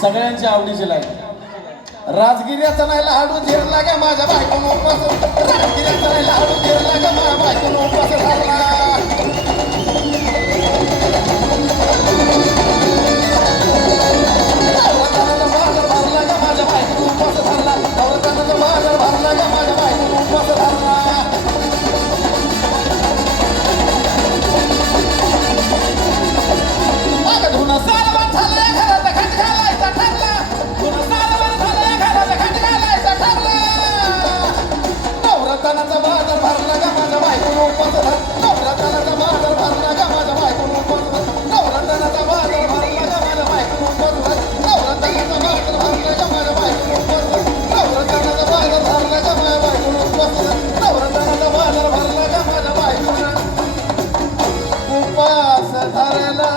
सगळ्यांच्या आवडीची लाईन राजगिऱ्याचा नाही लाडू झिरला ग माझ्या बायकोन उपास राजगिऱ्याचा नाही लाडू झिरला ग माझ्या बायकोन उपास धरला नवरत्नाचा बाजार भरला ग माझ्या बायकोन उपास धरला नवरत्नाचा बाजार भरला ग माझ्या बायकोन उपास धरला धुना सारवण झालाय घरात खट घालायचा ठरला धुना सारवण झालाय घरात खट घालायचा ठरला नवरत्नाचा बाजार भरला ग माझ्या बायकोन उपास धरला नवरत्नाचा बाजार भरला ग माझ्या बायकोन उपास धरला नवरत्नाचा बाजार भरला ग माझ्या बायकोन उपास धरला नवरत्नाचा बाजार भरला ग माझ्या बायकोन उपास धरला नवरत्नाचा बाजार भरला ग माझ्या बायकोन उपास धरला नवरत्नाचा बाजार भरला ग माझ्या बायकोन उपास धरला